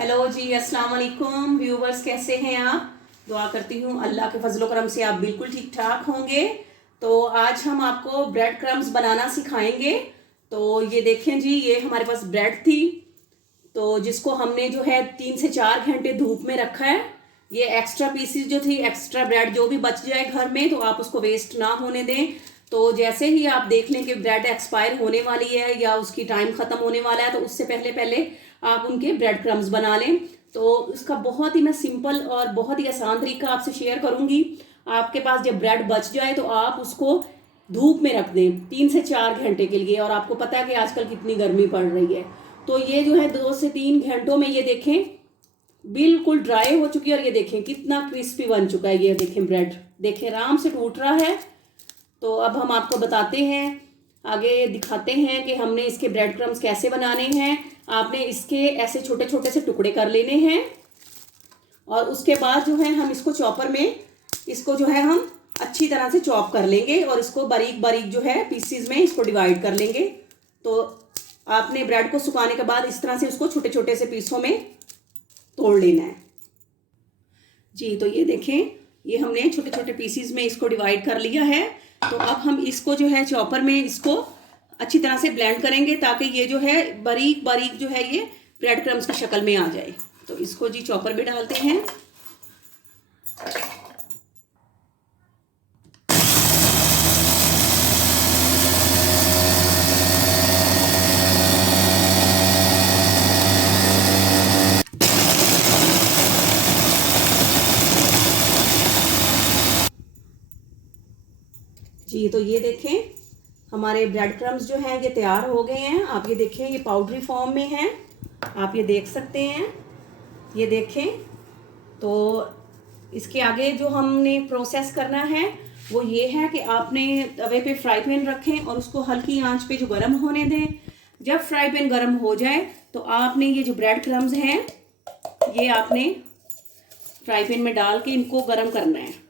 Hello जी, अस्सलाम वालेकुम viewers, कैसे हैं आप। दुआ करती हूँ अल्लाह के फजलो करम से आप बिल्कुल ठीक ठाक होंगे। तो आज हम आपको ब्रेड क्रम्स बनाना सिखाएंगे। तो ये देखें जी, ये हमारे पास ब्रेड थी तो जिसको हमने जो है 3 से 4 घंटे धूप में रखा है। ये एक्स्ट्रा पीसीज जो थी, एक्स्ट्रा ब्रेड जो भी बच जाए घर में तो आप उसको वेस्ट ना होने दें। तो जैसे ही आप देख लें कि ब्रेड एक्सपायर होने वाली है या उसकी टाइम ख़त्म होने वाला है तो उससे पहले पहले आप उनके ब्रेड क्रम्स बना लें। तो इसका बहुत ही मैं सिंपल और बहुत ही आसान तरीका आपसे शेयर करूंगी। आपके पास जब ब्रेड बच जाए तो आप उसको धूप में रख दें 3 से 4 घंटे के लिए। और आपको पता है कि आजकल कितनी गर्मी पड़ रही है, तो ये जो है 2 से 3 घंटों में ये देखें बिल्कुल ड्राई हो चुकी है। और ये देखें कितना क्रिस्पी बन चुका है। ये देखें ब्रेड देखें आराम से टूट रहा है। तो अब हम आपको बताते हैं, आगे दिखाते हैं कि हमने इसके ब्रेड क्रम्स कैसे बनाने हैं। आपने इसके ऐसे छोटे छोटे से टुकड़े कर लेने हैं और उसके बाद जो है हम इसको चॉपर में इसको जो है हम अच्छी तरह से चॉप कर लेंगे और इसको बारीक बारीक जो है पीसीज में इसको डिवाइड कर लेंगे। तो आपने ब्रेड को सुखाने के बाद इस तरह से उसको छोटे छोटे से पीसों में तोड़ लेना है जी। तो ये देखें, ये हमने छोटे छोटे पीसीज में इसको डिवाइड कर लिया है। तो अब हम इसको जो है चॉपर में इसको अच्छी तरह से ब्लेंड करेंगे ताकि ये जो है बारीक बारीक जो है ये ब्रेड क्रम्स की शक्ल में आ जाए। तो इसको जी चॉपर में डालते हैं। जी तो ये देखें हमारे ब्रेड क्रम्स जो हैं ये तैयार हो गए हैं। आप ये देखें, ये पाउडरी फॉर्म में हैं, आप ये देख सकते हैं। ये देखें, तो इसके आगे जो हमने प्रोसेस करना है वो ये है कि आपने तवे पे फ्राई पैन रखें और उसको हल्की आंच पे जो गर्म होने दें। जब फ्राई पैन गर्म हो जाए तो आपने ये जो ब्रेड क्रम्स हैं ये आपने फ्राई पैन में डाल के इनको गर्म करना है।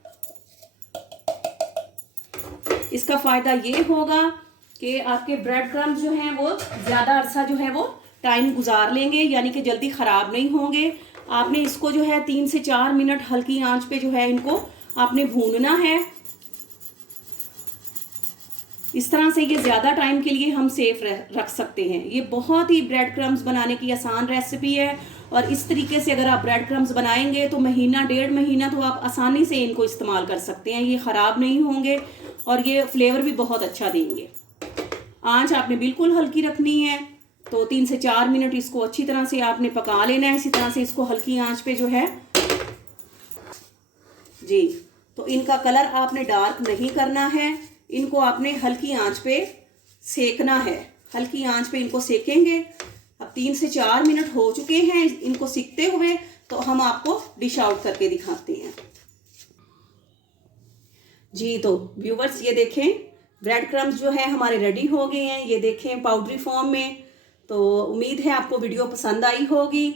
इसका फ़ायदा ये होगा कि आपके ब्रेड क्रम्स जो हैं वो ज़्यादा अरसा जो है वो टाइम गुजार लेंगे, यानी कि जल्दी ख़राब नहीं होंगे। आपने इसको जो है 3 से 4 मिनट हल्की आंच पे जो है इनको आपने भूनना है। इस तरह से ये ज़्यादा टाइम के लिए हम सेफ रख सकते हैं। ये बहुत ही ब्रेड क्रम्स बनाने की आसान रेसिपी है और इस तरीके से अगर आप ब्रेड क्रम्स बनाएंगे तो महीना 1.5 महीना तो आप आसानी से इनको इस्तेमाल कर सकते हैं। ये ख़राब नहीं होंगे और ये फ्लेवर भी बहुत अच्छा देंगे। आंच आपने बिल्कुल हल्की रखनी है। तो 3 से 4 मिनट इसको अच्छी तरह से आपने पका लेना है। इसी तरह से इसको हल्की आंच पे जो है जी। तो इनका कलर आपने डार्क नहीं करना है, इनको आपने हल्की आंच पे सेकना है। हल्की आंच पे इनको सेकेंगे। अब 3 से 4 मिनट हो चुके हैं इनको सीखते हुए, तो हम आपको डिश आउट करके दिखाते हैं जी। तो व्यूवर्स ये देखें ब्रेड क्रम्स जो है हमारे रेडी हो गए हैं। ये देखें पाउडरी फॉर्म में। तो उम्मीद है आपको वीडियो पसंद आई होगी।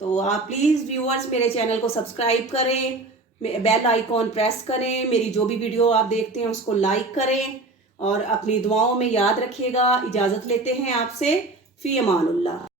तो आप प्लीज़ व्यूवर्स मेरे चैनल को सब्सक्राइब करें, बेल आइकॉन प्रेस करें, मेरी जो भी वीडियो आप देखते हैं उसको लाइक करें और अपनी दुआओं में याद रखिएगा। इजाज़त लेते हैं आपसे। फ़ी अमानुल्लाह।